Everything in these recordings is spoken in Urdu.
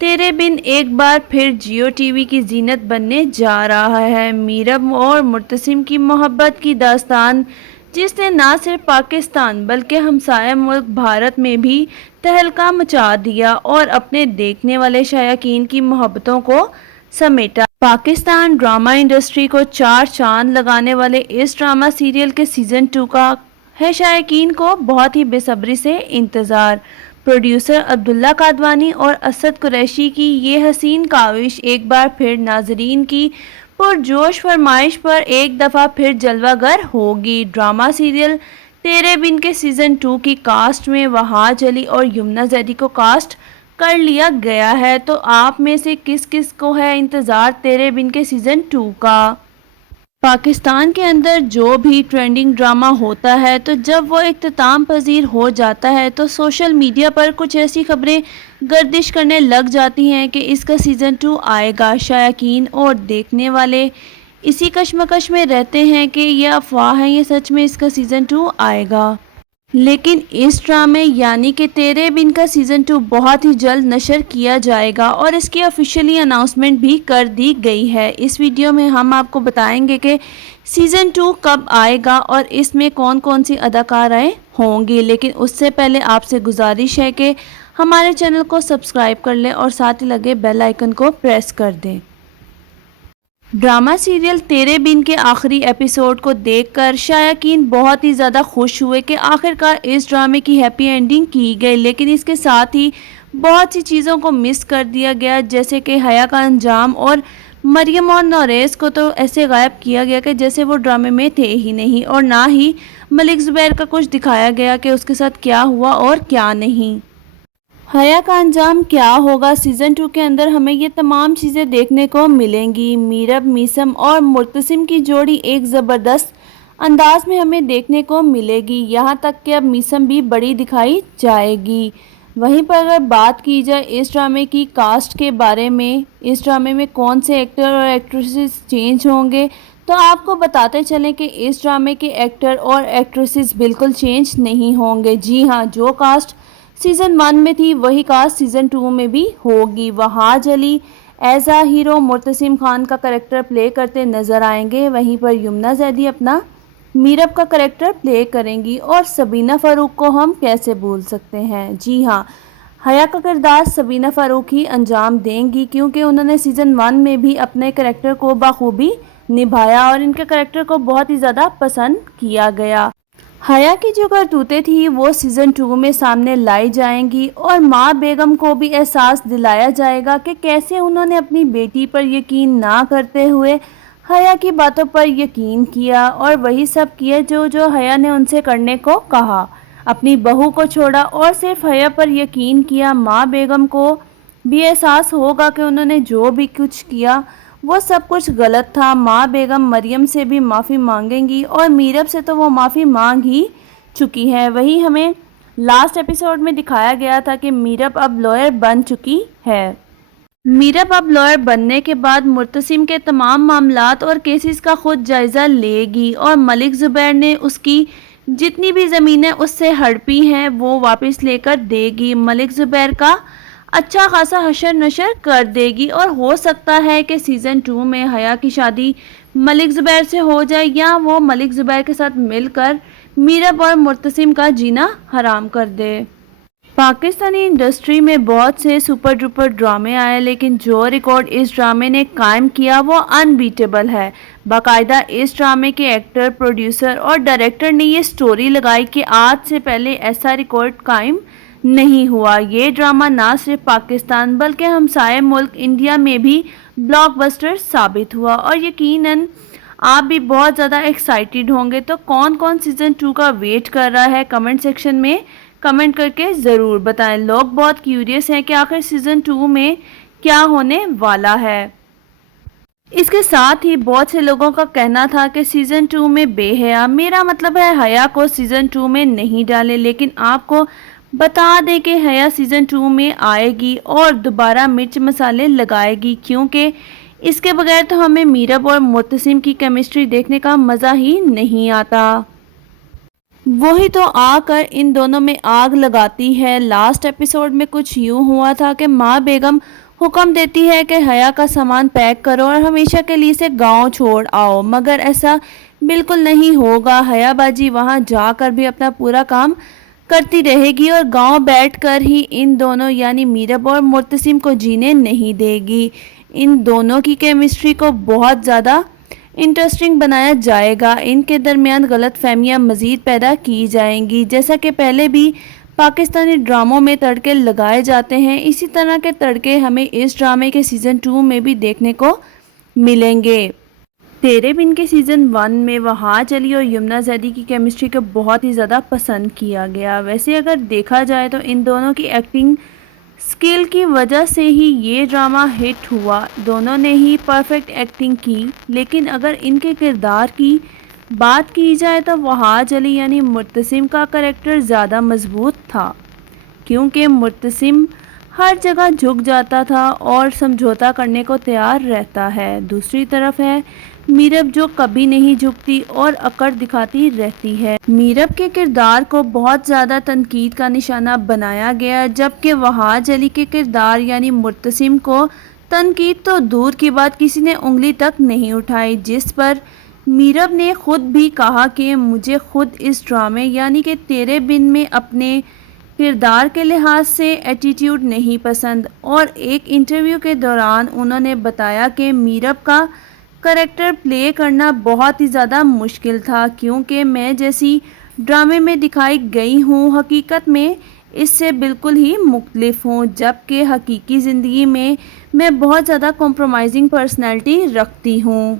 تیرے بن ایک بار پھر جیو ٹی وی کی زینت بننے جا رہا ہے۔ میرب اور مرتسم کی محبت کی داستان، جس نے نہ صرف پاکستان بلکہ ہمسایہ ملک بھارت میں بھی تہلکہ مچا دیا اور اپنے دیکھنے والے شائقین کی محبتوں کو سمیٹا۔ پاکستان ڈرامہ انڈسٹری کو چار چاند لگانے والے اس ڈرامہ سیریل کے سیزن 2 کا ہے شائقین کو بہت ہی بے صبری سے انتظار۔ پروڈیوسر عبداللہ قادوانی اور اسد قریشی کی یہ حسین کاوش ایک بار پھر ناظرین کی پرجوش فرمائش پر ایک دفعہ پھر جلوہ گر ہوگی۔ ڈرامہ سیریل تیرے بن کے سیزن 2 کی کاسٹ میں وہاج علی اور یمنا زیدی کو کاسٹ کر لیا گیا ہے، تو آپ میں سے کس کس کو ہے انتظار تیرے بن کے سیزن 2 کا؟ پاکستان کے اندر جو بھی ٹرینڈنگ ڈرامہ ہوتا ہے تو جب وہ اختتام پذیر ہو جاتا ہے تو سوشل میڈیا پر کچھ ایسی خبریں گردش کرنے لگ جاتی ہیں کہ اس کا سیزن 2 آئے گا۔ شائقین اور دیکھنے والے اسی کشمکش میں رہتے ہیں کہ یہ افواہ ہے یا سچ میں اس کا سیزن 2 آئے گا۔ لیکن اس ڈرامے یعنی کہ تیرے بن کا سیزن 2 بہت ہی جلد نشر کیا جائے گا اور اس کی آفیشیلی اناؤنسمنٹ بھی کر دی گئی ہے۔ اس ویڈیو میں ہم آپ کو بتائیں گے کہ سیزن 2 کب آئے گا اور اس میں کون کون سی اداکارائیں ہوں گی، لیکن اس سے پہلے آپ سے گزارش ہے کہ ہمارے چینل کو سبسکرائب کر لیں اور ساتھ ہی لگے بیل آئیکن کو پریس کر دیں۔ ڈرامہ سیریل تیرے بن کے آخری ایپیسوڈ کو دیکھ کر شائقین بہت ہی زیادہ خوش ہوئے کہ آخرکار اس ڈرامے کی ہیپی اینڈنگ کی گئی، لیکن اس کے ساتھ ہی بہت سی چیزوں کو مس کر دیا گیا، جیسے کہ حیا کا انجام اور مریم اور نوریز کو تو ایسے غائب کیا گیا کہ جیسے وہ ڈرامے میں تھے ہی نہیں، اور نہ ہی ملک زبیر کا کچھ دکھایا گیا کہ اس کے ساتھ کیا ہوا اور کیا نہیں۔ حیا کا انجام کیا ہوگا سیزن 2 کے اندر ہمیں یہ تمام چیزیں دیکھنے کو ملیں گی۔ میرب میثم اور مرتسم کی جوڑی ایک زبردست انداز میں ہمیں دیکھنے کو ملے گی، یہاں تک کہ اب میثم بھی بڑی دکھائی جائے گی۔ وہیں پر اگر بات کی جائے اس ڈرامے کی کاسٹ کے بارے میں، اس ڈرامے میں کون سے ایکٹر اور ایکٹریسز چینج ہوں گے، تو آپ کو بتاتے چلیں کہ اس ڈرامے کے ایکٹر اور ایکٹریسز بالکل چینج نہیں ہوں گے۔ جی ہاں، جو کاسٹ سیزن 1 میں تھی وہی کاسٹ سیزن 2 میں بھی ہوگی۔ وہاج علی ایز اے ہیرو مرتسم خان کا کریکٹر پلے کرتے نظر آئیں گے، وہیں پر یمنا زیدی اپنا میرب کا کریکٹر پلے کریں گی، اور سبینہ فاروق کو ہم کیسے بھول سکتے ہیں۔ جی ہاں، حیا کا کردار سبینہ فاروق ہی انجام دیں گی، کیونکہ انہوں نے سیزن 1 میں بھی اپنے کریکٹر کو بخوبی نبھایا اور ان کے کریکٹر کو بہت ہی زیادہ پسند کیا گیا۔ حیا کی جو کرتوتیں تھیں وہ سیزن 2 میں سامنے لائی جائیں گی، اور ماں بیگم کو بھی احساس دلایا جائے گا کہ کیسے انہوں نے اپنی بیٹی پر یقین نہ کرتے ہوئے حیا کی باتوں پر یقین کیا، اور وہی سب کیا جو حیا نے ان سے کرنے کو کہا۔ اپنی بہو کو چھوڑا اور صرف حیا پر یقین کیا۔ ماں بیگم کو بھی احساس ہوگا کہ انہوں نے جو بھی کچھ کیا وہ سب کچھ غلط تھا۔ ماں بیگم مریم سے بھی معافی مانگیں گی، اور میرب سے تو وہ معافی مانگ ہی چکی ہے۔ وہی ہمیں لاسٹ ایپیسوڈ میں دکھایا گیا تھا کہ میرب اب لائر بن چکی ہے۔ میرب اب لائر بننے کے بعد مرتسم کے تمام معاملات اور کیسز کا خود جائزہ لے گی، اور ملک زبیر نے اس کی جتنی بھی زمینیں اس سے ہڑپی ہیں وہ واپس لے کر دے گی۔ ملک زبیر کا اچھا خاصا حشر نشر کر دے گی، اور ہو سکتا ہے کہ سیزن 2 میں حیا کی شادی ملک زبیر سے ہو جائے، یا وہ ملک زبیر کے ساتھ مل کر میرب اور مرتسم کا جینا حرام کر دے۔ پاکستانی انڈسٹری میں بہت سے سپر ڈوپر ڈرامے آئے، لیکن جو ریکارڈ اس ڈرامے نے قائم کیا وہ انبیٹیبل ہے۔ باقاعدہ اس ڈرامے کے ایکٹر، پروڈیوسر اور ڈائریکٹر نے یہ سٹوری لگائی کہ آج سے پہلے ایسا ریکارڈ قائم نہیں ہوا۔ یہ ڈرامہ نہ صرف پاکستان بلکہ ہمسائے ملک انڈیا میں بھی بلاک بسٹر ثابت ہوا، اور یقیناً آپ بھی بہت زیادہ ایکسائٹیڈ ہوں گے۔ تو کون کون سیزن 2 کا ویٹ کر رہا ہے کمنٹ سیکشن میں کمنٹ کر کے ضرور بتائیں۔ لوگ بہت کیوریس ہیں کہ آخر سیزن 2 میں کیا ہونے والا ہے۔ اس کے ساتھ ہی بہت سے لوگوں کا کہنا تھا کہ سیزن 2 میں بے حیا، میرا مطلب ہے حیا کو سیزن 2 میں نہیں ڈالے، لیکن آپ کو بتا دیں کہ حیا سیزن 2 میں آئے گی اور دوبارہ مرچ مسالے لگائے گی، کیونکہ اس کے بغیر تو ہمیں میرب اور مرتسم کی کیمسٹری دیکھنے کا مزہ ہی نہیں آتا۔ وہی تو آ کر ان دونوں میں آگ لگاتی ہے۔ لاسٹ ایپیسوڈ میں کچھ یوں ہوا تھا کہ ماں بیگم حکم دیتی ہے کہ حیا کا سامان پیک کرو اور ہمیشہ کے لیے اسے گاؤں چھوڑ آؤ، مگر ایسا بالکل نہیں ہوگا۔ حیا باجی وہاں جا کر بھی اپنا پورا کام کرتی رہے گی اور گاؤں بیٹھ کر ہی ان دونوں یعنی میرب اور مرتسم کو جینے نہیں دے گی۔ ان دونوں کی کیمسٹری کو بہت زیادہ انٹرسٹنگ بنایا جائے گا، ان کے درمیان غلط فہمیاں مزید پیدا کی جائیں گی۔ جیسا کہ پہلے بھی پاکستانی ڈراموں میں تڑکے لگائے جاتے ہیں، اسی طرح کے تڑکے ہمیں اس ڈرامے کے سیزن 2 میں بھی دیکھنے کو ملیں گے۔ تیرے بن کے سیزن 1 میں وہاج علی اور یمنا زیدی کی کیمسٹری کو بہت ہی زیادہ پسند کیا گیا۔ ویسے اگر دیکھا جائے تو ان دونوں کی ایکٹنگ سکل کی وجہ سے ہی یہ ڈرامہ ہٹ ہوا، دونوں نے ہی پرفیکٹ ایکٹنگ کی۔ لیکن اگر ان کے کردار کی بات کی جائے تو وہاج علی یعنی مرتسم کا کریکٹر زیادہ مضبوط تھا، کیونکہ مرتسم ہر جگہ جھک جاتا تھا اور سمجھوتا کرنے کو تیار رہتا ہے۔ دوسری طرف ہے میرب جو کبھی نہیں جھکتی اور اکڑ دکھاتی رہتی ہے۔ میرب کے کردار کو بہت زیادہ تنقید کا نشانہ بنایا گیا، جبکہ وہاج علی کے کردار یعنی مرتسم کو تنقید تو دور کی بات کسی نے انگلی تک نہیں اٹھائی، جس پر میرب نے خود بھی کہا کہ مجھے خود اس ڈرامے یعنی کہ تیرے بن میں اپنے کردار کے لحاظ سے ایٹیٹیوڈ نہیں پسند۔ اور ایک انٹرویو کے دوران انہوں نے بتایا کہ میرب کا کریکٹر پلے کرنا بہت ہی زیادہ مشکل تھا، کیونکہ میں جیسی ڈرامے میں دکھائی گئی ہوں حقیقت میں اس سے بالکل ہی مختلف ہوں، جبکہ حقیقی زندگی میں بہت زیادہ کمپرومائزنگ پرسنالٹی رکھتی ہوں۔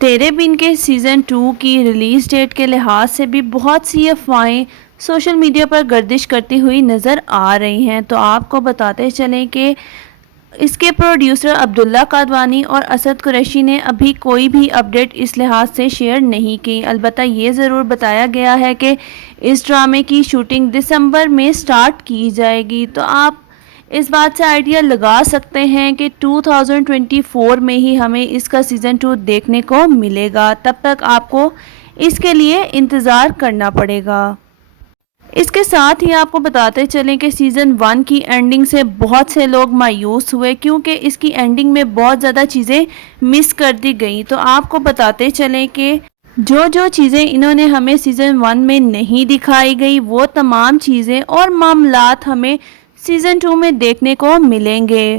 تیرے بن کے سیزن 2 کی ریلیز ڈیٹ کے لحاظ سے بھی بہت سی افواہیں سوشل میڈیا پر گردش کرتی ہوئی نظر آ رہی ہیں، تو آپ کو بتاتے چلیں کہ اس کے پروڈیوسر عبداللہ قادوانی اور اسد قریشی نے ابھی کوئی بھی اپڈیٹ اس لحاظ سے شیئر نہیں کی۔ البتہ یہ ضرور بتایا گیا ہے کہ اس ڈرامے کی شوٹنگ دسمبر میں سٹارٹ کی جائے گی، تو آپ اس بات سے آئیڈیا لگا سکتے ہیں کہ 2024 میں ہی ہمیں اس کا سیزن 2 دیکھنے کو ملے گا۔ تب تک آپ کو اس کے لیے انتظار کرنا پڑے گا۔ اس کے ساتھ ہی آپ کو بتاتے چلیں کہ سیزن 1 کی اینڈنگ سے بہت سے لوگ مایوس ہوئے، کیونکہ اس کی اینڈنگ میں بہت زیادہ چیزیں مس کر دی گئیں۔ تو آپ کو بتاتے چلیں کہ جو چیزیں انہوں نے ہمیں سیزن 1 میں نہیں دکھائی گئی، وہ تمام چیزیں اور معاملات ہمیں سیزن 2 میں دیکھنے کو ملیں گے۔